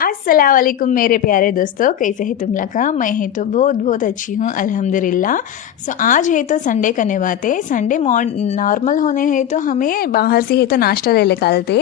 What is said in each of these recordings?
अस्सलाम वालेकुम मेरे प्यारे दोस्तों, कैसे हैं तुम लोग का। मैं है तो बहुत बहुत अच्छी हूँ अल्हम्दुलिल्लाह। आज है तो संडे करने बातें संडे नॉर्मल होने हैं तो हमें बाहर से है तो नाश्ता ले निकालते।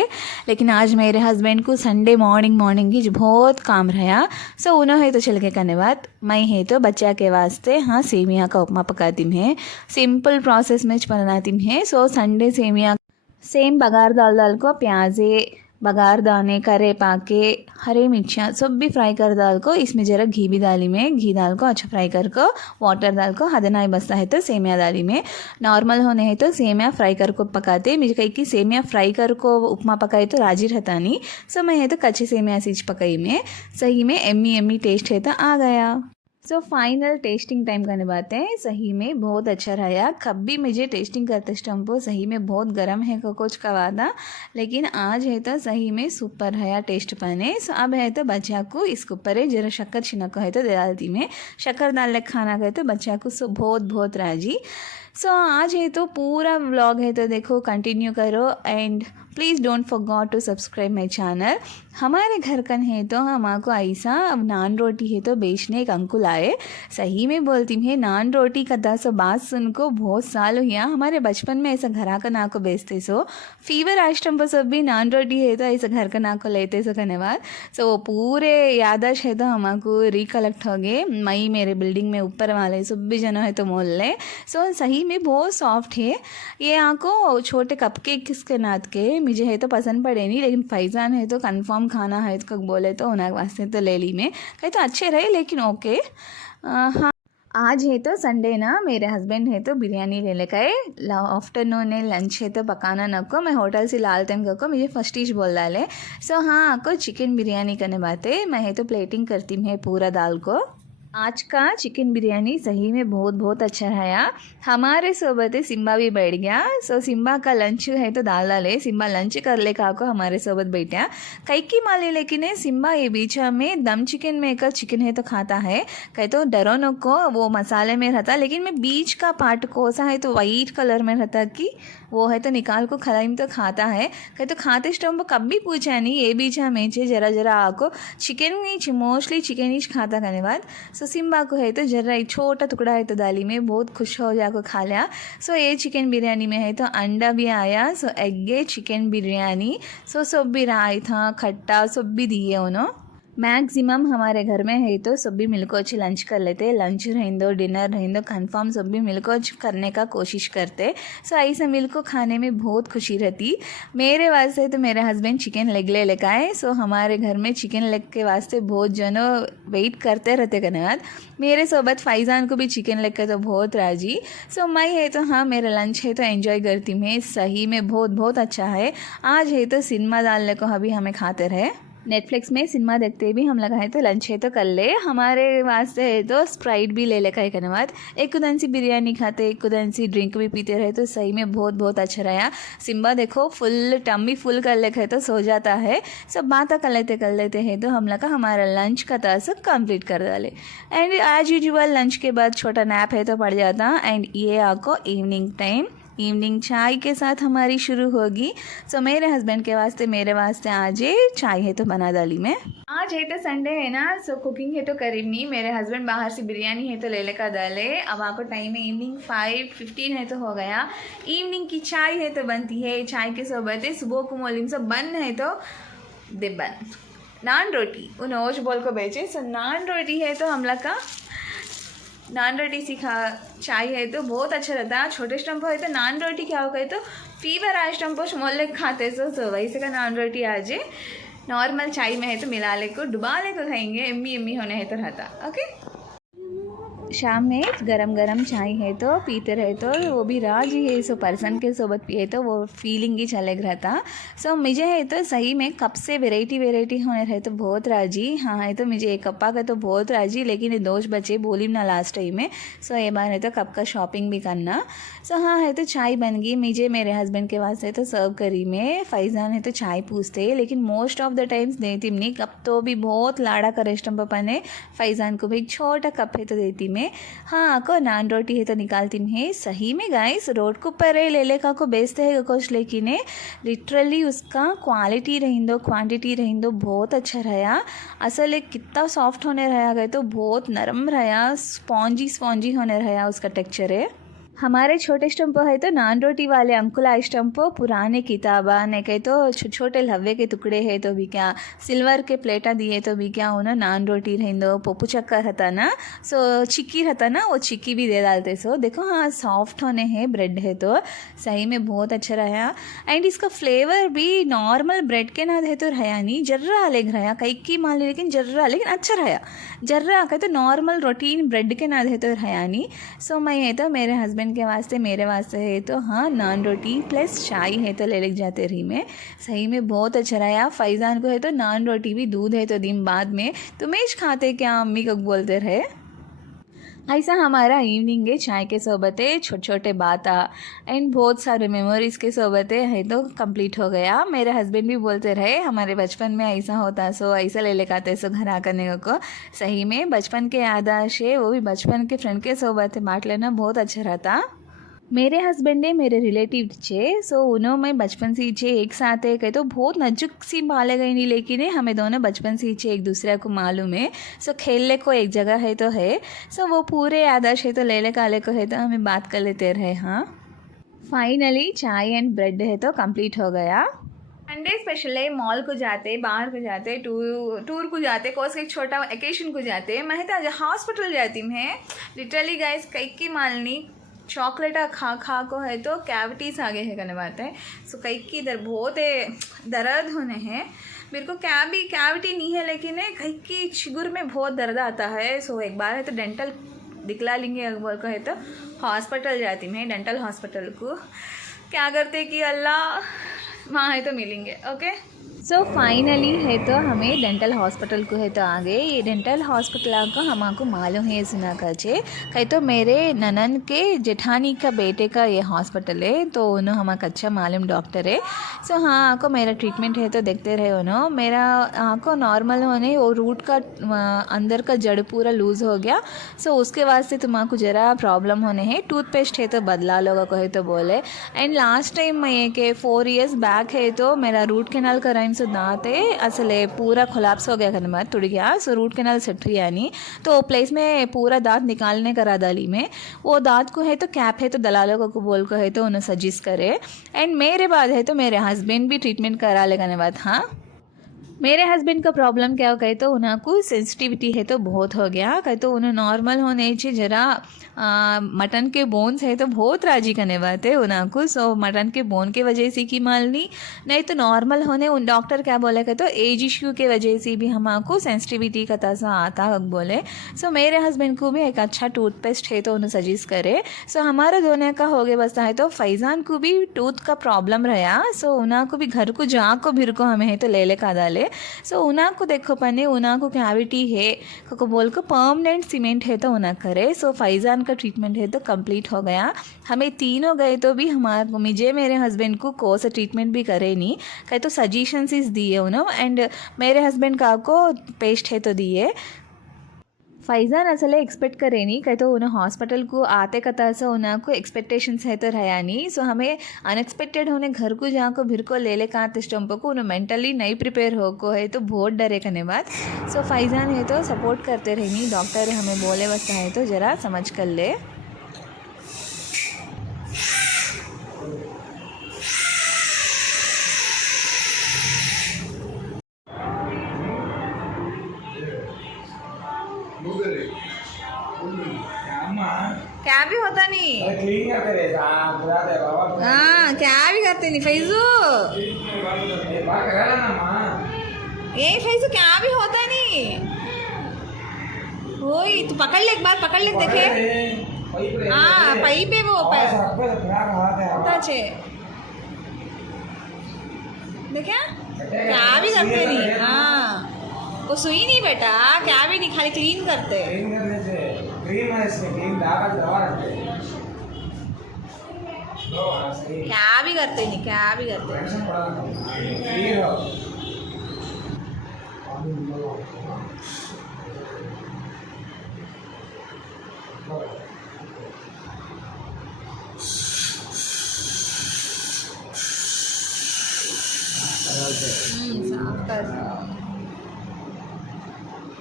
लेकिन आज मेरे हस्बैंड को संडे मॉर्निंग की बहुत काम रहा। उन्होंने है तो चल के करने बात मैं है तो बच्चा के वास्ते हाँ सेमिया का उपमा पकाती है। सिंपल प्रोसेस में बनाती है। संडे सेमिया सेम बघार दाल दाल को प्याज़े बघार दाने करे पाके हरे मिर्चियाँ सब भी फ्राई कर दाल को इसमें ज़रा घी भी डाली में घी डाल को अच्छा फ्राई कर को वाटर डाल को हदनाई बसता है तो सेमिया डाली में नॉर्मल होने है तो सेमिया फ्राई कर को पकाते। मुझे कहीं की सेमिया फ्राई कर को उपमा पकाई तो राजी रहता नहीं। मैं है तो कच्ची सेमिया सीज पकाई में सही में एम्मी एम्मी टेस्ट है तो आ गया। फाइनल टेस्टिंग टाइम करने बात है। सही में बहुत अच्छा रहा। कभी मुझे टेस्टिंग करते स्टम्पो सही में बहुत गर्म है कुछ का वादा, लेकिन आज है तो सही में सुपर रहा टेस्ट पाने। अब है तो बच्चा को इसके ऊपर है जरा शक्कर छिनक है तो डालती में शक्कर डाल खाना गए तो बच्चा को बहुत बहुत राजी। आज है तो पूरा व्लॉग है तो देखो कंटिन्यू करो and please don't forgot to subscribe my channel. हमारे घर कन है तो हमको ऐसा अब नान रोटी है तो बेचने एक अंकुल आए। सही में बोलती है नान रोटी का 10 बात सुन को बहुत साल हुआ। हमारे बचपन में ऐसा घर का ना को बेचते फीवर आश्रम पर सब भी नान रोटी है तो ऐसा घर का ना को लेते धन्यवाद। वो पूरे याददाश्त है तो हमको रिकलेक्ट हो गए। मई मेरे बिल्डिंग में ऊपर वाले सब भी जन है तो मोल ले। सही में बहुत सॉफ्ट है। ये आँखों छोटे कपकेक किसके नाथ के मुझे है तो पसंद पड़े नहीं, लेकिन फैज़ान है तो कंफर्म खाना है तो बोले तो उन्हें वास्ते तो ले ली में कहीं तो अच्छे रहे लेकिन ओके। हाँ आज है तो संडे ना मेरे हस्बैंड है तो बिरयानी ले लेकर आए। आफ्टरनून है लंच है तो पकाना नको मैं होटल से लाल टाइम को मुझे फर्स्ट डिश बोल डाले। हाँ आपको चिकन बिरयानी करने बात है। मैं है तो प्लेटिंग करती हूँ पूरा दाल को। आज का चिकन बिरयानी सही में बहुत बहुत अच्छा रहा। हमारे सोबत सिम्बा भी बैठ गया। सिम्बा का लंच है तो दाल डाले सिम्बा लंच कर ले का को हमारे सोबत बैठा कई की माली। लेकिन सिम्बा ये बीच में दम चिकन में का चिकन है तो खाता है कहीं तो डरो नो को वो मसाले में रहता, लेकिन मैं बीच का पार्ट कोसा है तो वाइट कलर में रहता कि वो है तो निकाल को खलाई में तो खाता है कहीं तो खाते स्टम कभी पूछा नहीं। ये बीच में जरा जरा आको चिकन नीच मोस्टली चिकन नीच खाता करने बाद सिम्बा को है तो जरा एक छोटा टुकड़ा है तो दाली में बहुत खुश हो जाको खा लिया। ये चिकन बिरयानी में है तो अंडा भी आया। एग चिकन बिरयानी सब भी रायता खट्टा सब भी दिए उन्होंने। मैक्सिमम हमारे घर में है तो सब भी मिलकर अच्छी लंच कर लेते। लंच रहेंदो डिनर रहेंदो कंफर्म सब भी मिलकर करने का कोशिश करते। ऐसा मिलकर खाने में बहुत खुशी रहती। मेरे वास्ते तो मेरे हस्बैंड चिकन लेग ले लेकर आए। हमारे घर में चिकन लेग के वास्ते बहुत जनों वेट करते रहते धन्यवाद। मेरे सोबत फैज़ान को भी चिकन लेग के तो बहुत राजी। मैं है तो हाँ मेरा लंच है तो एंजॉय करती हूँ। सही में बहुत बहुत अच्छा है। आज है तो सिनेमा डालने को अभी हमें खाते रहे। नेटफ्लिक्स में सिनेमा देखते भी हम लगा है तो लंच है तो कर ले। हमारे वास्ते है तो स्प्राइट भी ले लेकर धन्यवाद। एक कुदन सी बिरयानी खाते एक कुदन सी ड्रिंक भी पीते रहे तो सही में बहुत बहुत अच्छा रहा। सिम्बा देखो फुल टम्मी फुल कर लेकर है तो सो जाता है। सब बातें कर लेते हैं तो हम लगा हमारा लंच का टास्क कंप्लीट कर डाले। एंड एज यूजुअल लंच के बाद छोटा नैप है तो पड़ जाता। एंड ये आपको इवनिंग टाइम इवनिंग चाय के साथ हमारी शुरू होगी। मेरे हस्बैंड के वास्ते मेरे वास्ते आज चाय है तो बना डाली मैं। आज है तो संडे है ना कुकिंग है तो करीब नहीं। मेरे हस्बैंड बाहर से बिरयानी है तो ले लेकर डाले। अब आपको टाइम है इवनिंग 5:15 है तो हो गया। इवनिंग की चाय है तो बनती है। चाय के सोबत सुबह को मोलिम से बन है तो दिब्बन नान रोटी उन ओज बोल को बेचे। नान रोटी है तो हम लोग का नान रोटी सीखा चाय है तो बहुत अच्छा रहता है। छोटे स्टम्पो है तो नान रोटी क्या हो गए तो फीवर आए स्टम्पो मोल खाते वैसे का नान रोटी आज नॉर्मल चाय में है तो मिला ले को डुबा ले को खाएंगे। एम्मी एम्मी होने है तो रहता ओके। शाम में गरम गरम चाय है तो पीते रहे तो वो भी राजी है। पर्सन के सोबत पिए तो वो फीलिंग ही अलग रहता। मुझे है तो सही में कप से वेराइटी होने रहे तो बहुत राजी। हाँ है तो मुझे एक कप्पा का तो बहुत राजी, लेकिन ये दोस्त बचे बोली ना लास्ट टाइम में। ये बार है तो कप का शॉपिंग भी करना। हाँ है तो चाय बन गई। मुझे मेरे हस्बैंड के वास्ते तो सर्व करी में। फैज़ान है तो चाय पूछते हैं लेकिन मोस्ट ऑफ द टाइम्स देती नहीं। कप तो भी बहुत लाड़ा का रेस्टम पापा ने फैज़ान को भी छोटा कप है तो देती में। है। हाँ को नान रोटी है तो निकालती है। सही में गाइस रोड को ऊपर है ले का को बेचते हैं कुछ, लेकिन लिटरली उसका क्वालिटी रहिंदो क्वांटिटी रहिंदो बहुत अच्छा रहा। असल एक कितना सॉफ्ट होने रहा गए तो बहुत नरम रहा, स्पॉन्जी होने रहा उसका टेक्चर है। हमारे छोटे स्टम्पो है तो नान रोटी वाले अंकुल आ स्टम्पो पुराने किताबा ने कहे तो छोटे लव्वे के टुकड़े है तो भी क्या, सिल्वर के प्लेटा दिए तो भी क्या, उन्हें नान रोटी रहेंदो पप्पू चक्कर रहता ना, सो चिक्की रहता ना, वो चिक्की भी दे डालते। सो देखो हाँ सॉफ्ट होने हैं ब्रेड है तो सही में बहुत अच्छा रहा। एंड इसका फ्लेवर भी नॉर्मल ब्रेड के ना है तो रहा नहीं, जर्रा अलग रहा, कई की मान ली लेकिन जर्रा, लेकिन अच्छा रहा। जर्रा कहे तो नॉर्मल रोटीन ब्रेड के ना है तो रहा नहीं। सो मैं है तो मेरे हस्बैंड के वास्ते मेरे वास्ते है तो हाँ नान रोटी प्लस चाय है तो ले जाते रही में। सही में बहुत अच्छा रहा। फैज़ान को है तो नान रोटी भी दूध है तो दिन बाद में तुम्हें खाते क्या अम्मी को बोलते रहे। ऐसा हमारा इवनिंग है चाय के सोबते छोटे बात एंड बहुत सारे मेमोरीज़ के सोबते है तो कंप्लीट हो गया। मेरे हस्बैंड भी बोलते रहे हमारे बचपन में ऐसा होता सो ऐसा ले लेते सो घर करने को। सही में बचपन के यादाश्त है वो भी बचपन के फ्रेंड के सोबते बांट लेना बहुत अच्छा रहता। मेरे हस्बैंड है मेरे रिलेटिव छे, सो उन्हों में बचपन से छे एक साथ है कहे तो बहुत नजुक सी बाले गई नहीं, लेकिन हमें दोनों बचपन से छे एक दूसरे को मालूम है। सो खेलने को एक जगह है तो है, सो वो पूरे यादाश्त है तो ले काले को है तो हमें बात कर लेते रहे। हाँ फाइनली चाय एंड ब्रेड है तो कंप्लीट हो गया। संडे स्पेशल है, मॉल को जाते बाहर को जाते टूर को जाते कोस एक छोटा एकेशन को जाते। मैं तो हॉस्पिटल जाती मैं लिटरली गाइस कई की मालनी चॉकलेट खा को है तो कैविटीज़ आगे है करने बात है। सो कई की इधर बहुत दर्द होने हैं। मेरे को कैविटी नहीं है लेकिन कई की छिगुर में बहुत दर्द आता है। सो एक बार है तो डेंटल दिखला लेंगे अकबर को है तो हॉस्पिटल जाती मैं डेंटल हॉस्पिटल को। क्या करते कि अल्लाह वहाँ है तो मिलेंगे। ओके सो फाइनली है तो हमें डेंटल हॉस्पिटल को है तो आ गए। ये डेंटल हॉस्पिटल का हमको मालूम है सुना कहे कहीं तो मेरे ननन के जेठानी का बेटे का ये हॉस्पिटल है तो उन्होंने हमको अच्छा मालूम डॉक्टर है। सो हाँ आपको मेरा ट्रीटमेंट है तो देखते रहे उन्होंने मेरा आपको नॉर्मल होने वो रूट का अंदर का जड़ पूरा लूज़ हो गया। सो उसके वास्ते तुम्हारा ज़रा प्रॉब्लम होने हैं, टूथपेस्ट है तो बदला लोगों को है तो बोले। एंड लास्ट टाइम मैं ये के 4 years बैक है तो मेरा रूट कैनाल कराइन सो दाँत है असले पूरा कोलैप्स हो गया करना टूट गया। सो रूट कैनाल सेट हुआ नहीं तो प्लेस में पूरा दांत निकालने करा दाली में वो दांत को है तो कैप है तो दलालों को बोल को है तो उन्हें सजेस्ट करे। एंड मेरे बाद है तो मेरे हस्बैंड भी ट्रीटमेंट करा ले करने बाद। हाँ मेरे हस्बैंड का प्रॉब्लम क्या हो कहे तो उनको सेंसिटिविटी है तो बहुत हो गया कहे तो उन्हें नॉर्मल होने चाहिए जरा मटन के बोन्स है तो बहुत राजी करने बात है उनको। सो मटन के बोन के वजह से की मालनी नहीं तो नॉर्मल होने उन डॉक्टर क्या बोले कहे तो एज इश्यू के वजह से भी हमको सेंसिटिविटी का तसा आता बोले। सो मेरे हस्बैंड को भी एक अच्छा टूथपेस्ट है तो उन्हें सजेस्ट करे। सो हमारे दोनों का हो गया बसता है तो फैज़ान को भी टूथ का प्रॉब्लम रहा। सो उनको भी घर को जा को भिर को हमें है तो ले का डाले। सो उनको देखो पने उनको कैविटी है को बोल को परमानेंट सीमेंट है तो उन्हें करे। सो फैज़ान का ट्रीटमेंट है तो कंप्लीट हो गया। हमें तीनों गए तो भी हमारे मुझे मेरे हस्बैंड को कोई ट्रीटमेंट भी करे नहीं कहे तो सजेशंस इस दिए उन्होंने। एंड मेरे हस्बैंड का को पेस्ट है तो दिए। फैज़ान असले एक्सपेक्ट करे नहीं कहे तो उन्हें हॉस्पिटल को आते कता से उनको एक्सपेक्टेशंस है तो रहा नहीं। सो हमें अनएक्सपेक्टेड होने घर को जहाँ को भिर को ले का आते स्टम्प को उन्हें मेंटली नहीं प्रिपेयर हो को है तो बहुत डरे करने बाद। सो फैज़ान है तो सपोर्ट करते रहे नहीं डॉक्टर हमें बोले बसता है तो ज़रा समझ कर ले। क्या भी होता नहीं हाँ क्या भी करते नहीं फैजू ये फैजू क्या भी होता नहीं वही तू पकड़ ले एक बार पकड़ ले देखे। हाँ पाई पे वो होता छे देखे क्या भी करते नहीं। हाँ वो सुई नहीं बेटा क्या भी नहीं खाली क्लीन करते क्या भी करते नहीं क्या भी करते। साफ कर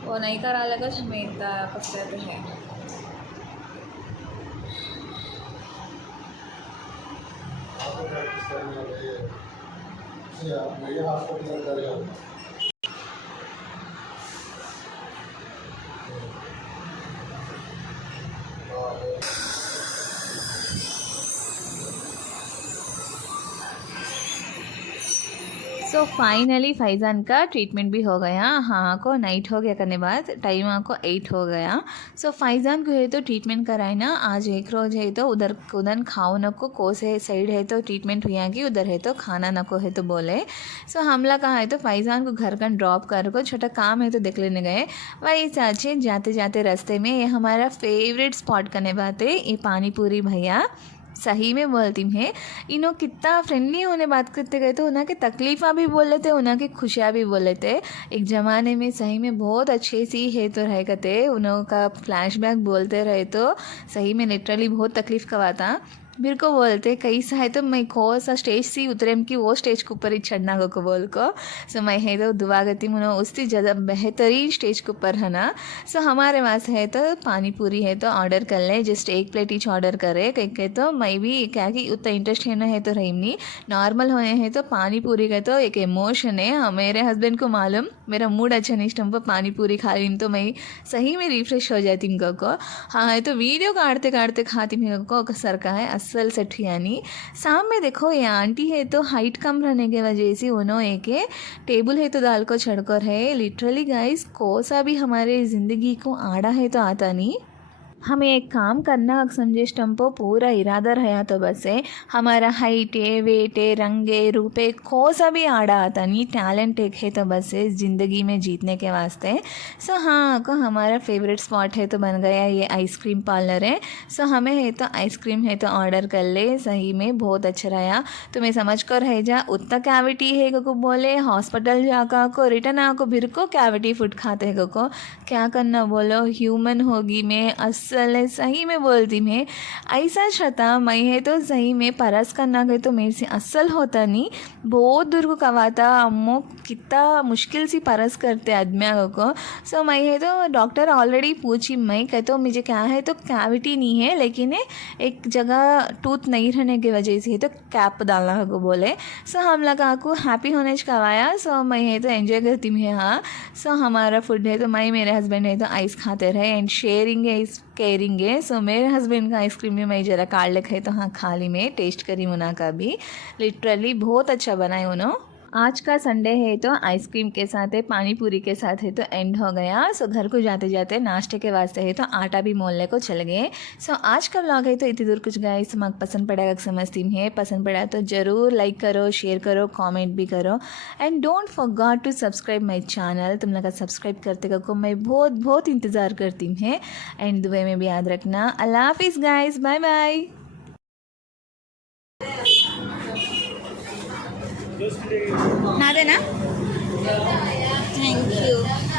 वो नहीं करा लगा हमें इतना पछताते हैं। सो फाइनली फैज़ान का ट्रीटमेंट भी हो गया। हाँ को नाइट हो गया करने बाद टाइम को 8 हो गया। सो फैज़ान को है तो ट्रीटमेंट कराए ना आज एक रोज़ है तो उधर खाओ न को से साइड है तो ट्रीटमेंट हुआ कि उधर है तो खाना न को है तो बोले। सो हमला कहा है तो फैज़ान को घर का ड्रॉप कर को छोटा काम है तो देख लेने गए। वही चाचे जाते जाते रास्ते में ये हमारा फेवरेट स्पॉट करने बात है ये पानी पूरी भैया। सही में बोलती है इन्हों कितना फ्रेंडली होने बात करते गए तो उन्हें की तकलीफ़ा भी बोल लेते उन्हें की खुशियाँ भी बोल लेते। एक ज़माने में सही में बहुत अच्छे सी है तो रह करते उन्हों का फ्लैशबैक बोलते रहे तो सही में लिटरली बहुत तकलीफ़ कवाता। मेरे को बोलते कैसा है तो मैं को सा स्टेज सी उतरे कि वो स्टेज के ऊपर ही चढ़ना को बोल को। सो मैं है तो दुआ करती मुनो उससे ज़्यादा बेहतरीन स्टेज के ऊपर है ना। सो हमारे पास है तो पानी पूरी है तो ऑर्डर कर ले जस्ट एक प्लेट ईच ऑर्डर करे कह तो मैं भी क्या कि उतना इंटरेस्ट है ना है तो रही नहीं नॉर्मल होने हैं तो पानी पूरी का तो एक इमोशन है। मेरे हस्बैंड को मालूम मेरा मूड अच्छा नहीं इष्टम पर पानी पूरी खा रही तो मैं सही में रिफ्रेश हो जाती को। हाँ है तो वीडियो काटते काटते खाती को सर का है असल सेठ यानी सामने देखो ये आंटी है तो हाइट कम रहने के वजह से उन्होंने एक टेबल है तो दाल को छड़कर है। लिटरली गाइस कोसा भी हमारे ज़िंदगी को आड़ा है तो आता नहीं। हमें एक काम करना समझे स्टम्पो पूरा इरादा रहा तो बस है हमारा हाइट है वेट है रंगे रूपे कोसा भी आड़ा आता नहीं टैलेंट एक है तो बस है ज़िंदगी में जीतने के वास्ते। सो हाँ को हमारा फेवरेट स्पॉट है तो बन गया ये आइसक्रीम पार्लर है। सो हमें है तो आइसक्रीम है तो ऑर्डर कर ले सही में बहुत अच्छा रहा। तुम्हें समझ कर है जा उतना कैविटी है को बोले हॉस्पिटल जाकर को रिटर्न आको फिर को कैविटी फूड खाते है को क्या करना बोलो ह्यूमन होगी मैं असल सही में बोलती मैं ऐसा छता मैं है तो सही में परस करना गए तो मेरे से असल होता नहीं बहुत दूर को कवाता अम्मो कितना मुश्किल सी परस करते आदमियों को। सो मैं है तो डॉक्टर ऑलरेडी पूछी मैं कहते तो मुझे क्या है तो कैविटी नहीं है लेकिन एक जगह टूथ नहीं रहने की वजह से तो कैप डालना को बोले। सो हम लगा को हैप्पी होने करवाया। सो मैं है तो एंजॉय करती हूँ। हाँ सो हमारा फूड है तो मैं मेरे हस्बैंड है तो आइस खाते रहे एंड शेयरिंग इज़ केयरिंग है। सो मेरे हस्बैंड का आइसक्रीम भी मैं ज़रा काट लेके तो हाँ खाली में टेस्ट करी उना का भी लिटरली बहुत अच्छा बनाए उन्होंने। आज का संडे है तो आइसक्रीम के साथ है पानी पूरी के साथ है तो एंड हो गया। सो घर को जाते जाते नाश्ते के वास्ते है तो आटा भी मोलने को चल गए। सो आज का व्लॉग है तो इतनी दूर कुछ गए समझ पसंद पड़ेगा समझती है पसंद पड़ा तो ज़रूर लाइक करो शेयर करो कमेंट भी करो and don't forget to subscribe my channel. तुम लोग सब्सक्राइब करते को मैं बहुत बहुत इंतज़ार करती हूँ एंड दुबई में भी याद रखना। अल्लाह हाफिज़ गाइस बाय बाय। ना देना थैंक यू।